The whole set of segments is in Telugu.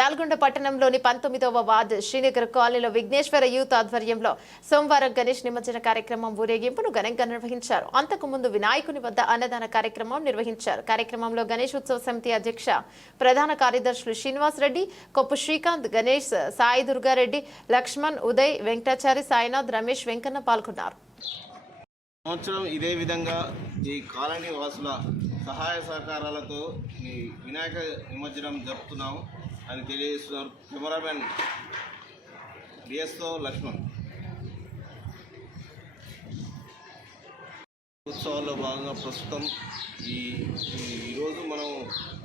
నల్గొండ పట్టణంలోని పంతొమ్మిదవ వార్డు శ్రీనగర్ కాలనీలో విఘ్నేశ్వర యూత్ ఆధ్వర్యంలో సోమవారం గణేష్ నిమజ్జన కార్యక్రమం ఊరేగింపును ఘనంగా నిర్వహించారు. అంతకుముందు వినాయకుని వద్ద అన్నదాన కార్యక్రమం నిర్వహించారు. కార్యక్రమంలో గణేష్ ఉత్సవ సమితి అధ్యక్ష ప్రధాన కార్యదర్శులు శ్రీనివాస్ రెడ్డి కొప్పు శ్రీకాంత్ గణేష్ సాయి దుర్గారెడ్డి లక్ష్మణ్ ఉదయ్ వెంకటాచారి సాయినాథ్ రమేష్ వెంకన్న పాల్గొన్నారు. సంవత్సరం ఇదే విధంగా ఈ కాలనీ వాసుల సహాయ సహకారాలతో ఈ వినాయక నిమజ్జనం జరుపుతున్నాము. అని తెలియజేస్తున్నారు కెమెరామెన్ డిఎస్తో లక్ష్మణ్. ఉత్సవాల్లో భాగంగా ప్రస్తుతం ఈ ఈరోజు మనం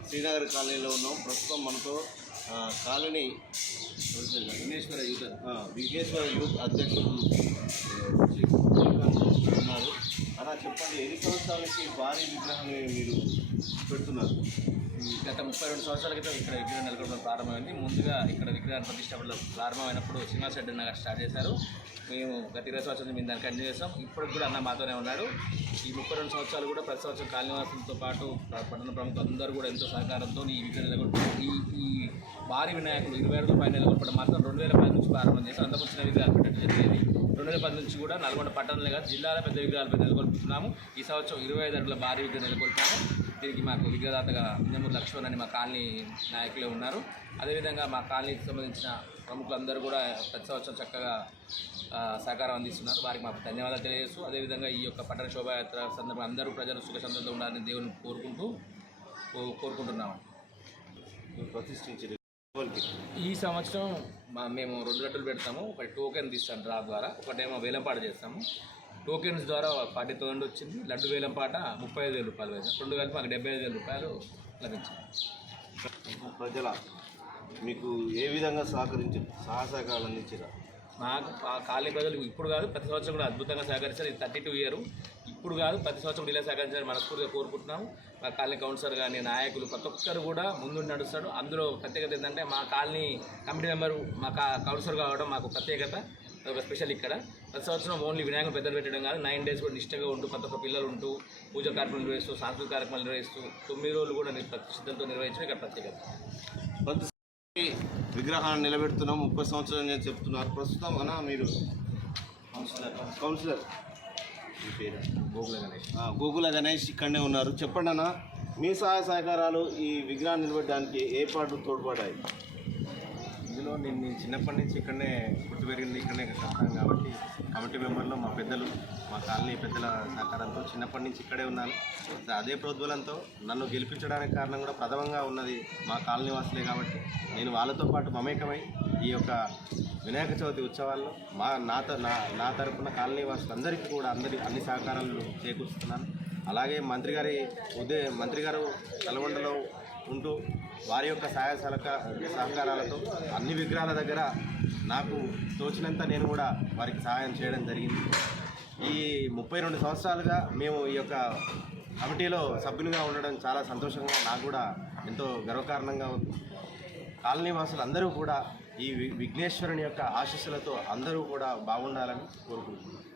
శ్రీనగర్ కాలనీలో ఉన్నాం. ప్రస్తుతం మనతో colony Vighneshwara youth. Vighneshwara youth Srikanth ఉన్నారు. అలా చెప్పండి ఎన్ని సంవత్సరాల నుంచి భారీ విగ్రహాన్ని మీరు పెడుతున్నారు? గత ముప్పై రెండు సంవత్సరాల క్రితం ఇక్కడ విగ్రహం నెలకొల్పడం ప్రారంభమైంది. ముందుగా ఇక్కడ విగ్రహం ప్రతిష్టపడడం ప్రారంభమైనప్పుడు శ్రీనివాస్ రెడ్డి అన్న గారు స్టార్ట్ చేశారు. మేము గత ఇరవై సంవత్సరాల మేము దాన్ని కంటిన్యూ చేస్తాం. ఇప్పటికి కూడా అన్న మాతోనే ఉన్నాడు. ఈ ముప్పై రెండు సంవత్సరాలు కూడా ప్రతి సంవత్సరం కాలనివాసులతో పాటు పట్టణ ప్రముఖులు అందరూ కూడా ఎంతో సహకారంతో ఈ విగ్రహం నెలకొల్పారు ఈ ఈ భారీ వినాయకులు ఇరవై ఏడు పైన నెలకొల్పడం మాత్రం రెండు వేల పది నుంచి ప్రారంభం చేసి అంతకు చిన్న విగ్రహాలు పెట్టడం జరిగింది. రెండు వేల పది నుంచి కూడా నల్గొండ పట్టణంలో కాదు జిల్లాలో పెద్ద విగ్రహాలు నెలకొల్పుతున్నాము. ఈ సంవత్సరం ఇరవై ఐదు అడుగుల భారీ విగ్రహం నెలకొల్పాము. దీనికి మాకు విగ్రహదాతగా ఇంజమూరు లక్ష్మణ్ అని మా కాలనీ నాయకులే ఉన్నారు. అదేవిధంగా మా కాలనీకి సంబంధించిన ప్రముఖులందరూ కూడా ప్రతి సంవత్సరం చక్కగా సహకారం అందిస్తున్నారు. వారికి మాకు ధన్యవాదాలు తెలియజేస్తూ అదేవిధంగా ఈ యొక్క పట్టణ శోభాయాత్ర సందర్భంగా అందరూ ప్రజలు సుఖ సంతోషంలో ఉండాలని దేవుని కోరుకుంటూ కో- కోరుకుంటున్నాము మీరు ఈ సంవత్సరం మా మేము రెండు గంటలు పెడతాము. ఒక టోకెన్ తీస్తాం డ్రా ద్వారా. ఒకటేమో వేలంపాట చేస్తాము. టోకెన్స్ ద్వారా ఫార్టీ థౌసండ్ వచ్చింది. లడ్డు వేలంపాట ముప్పై ఐదు వేల రూపాయలు వేసాం రెండు కలిపి మాకు డెబ్బై ఐదు వేల రూపాయలు లభించింది. ప్రజల మీకు ఏ విధంగా సహకరించి సహసహకారాలు అందించారు మాకు ఆ కాలనీ ప్రజలు ఇప్పుడు కాదు ప్రతి సంవత్సరం కూడా అద్భుతంగా సహకరిస్తారు ఇది థర్టీ టూ ఇయర్ ఇప్పుడు కాదు ప్రతి సంవత్సరం కూడా ఇలా సహకరించాలని మనస్ఫూర్తిగా కోరుకుంటున్నాము. మా కాలనీ కౌన్సిలర్ కానీ నాయకులు ప్రతి ఒక్కరు కూడా ముందు నడుస్తాడు. అందులో ప్రత్యేకత ఏంటంటే మా కాలనీ కమిటీ మెంబరు మా కా కౌన్సిలర్ కావడం మాకు ప్రత్యేకత. ఒక స్పెషల్ ఇక్కడ. ప్రతి సంవత్సరం ఓన్లీ వినాయకుడు పెద్దలు పెట్టడం కాదు నైన్ డేస్ కూడా నిష్టగా ఉంటూ ప్రతి ఒక్క పిల్లలు ఉంటూ పూజ కార్యక్రమాలు నిర్వహిస్తూ సాంస్కృతిక కార్యక్రమాలు నిర్వహిస్తూ తొమ్మిది రోజులు కూడా ప్రతిష్టంతో నిర్వహించడం ఇక్కడ ప్రత్యేకత. విగ్రహాన్ని నిలబెడుతున్నాం. ముప్పై సంవత్సరాలు నేను చెప్తున్నారు. ప్రస్తుతం అన్న మీరు కౌన్సిలర్. గోకుల గణేష్. ఇక్కడనే ఉన్నారు. చెప్పండి అన్న మీ సహాయ సహకారాలు ఈ విగ్రహాన్ని నిలబెట్టడానికి ఏ పాటు ఏదో నేను నేను చిన్నప్పటి నుంచి ఇక్కడనే పుట్టి పెరిగింది ఇక్కడనే కట్టాను కాబట్టి కమిటీ మెంబర్లో మా పెద్దలు మా కాలనీ పెద్దల సహకారంతో చిన్నప్పటి నుంచి ఇక్కడే ఉన్నాను. అదే ప్రోద్బలంతో నన్ను గెలిపించడానికి కారణం కూడా ప్రథమంగా ఉన్నది మా కాలనీ వాసులే కాబట్టి నేను వాళ్ళతో పాటు మమేకమై ఈ యొక్క వినాయక చవితి ఉత్సవాల్లో మా నా నా నా తరపున కాలనీ వాసులందరికీ కూడా అందరి అన్ని సహకారాలు చేకూరుస్తున్నాను. అలాగే మంత్రి గారి ఉదయం మంత్రి గారు నల్గొండలో ఉంటూ వారి యొక్క సహాయ సహక సహకారాలతో అన్ని విగ్రహాల దగ్గర నాకు తోచినంత నేను కూడా వారికి సహాయం చేయడం జరిగింది. ఈ ముప్పై రెండు సంవత్సరాలుగా మేము ఈ యొక్క కమిటీలో సభ్యునిగా ఉండడం చాలా సంతోషంగా నాకు కూడా ఎంతో గర్వకారణంగా ఉంది. కాలనీ వాసులు అందరూ కూడా ఈ వి- విఘ్నేశ్వరుని యొక్క ఆశీస్సులతో అందరూ కూడా బాగుండాలని కోరుకుంటున్నాను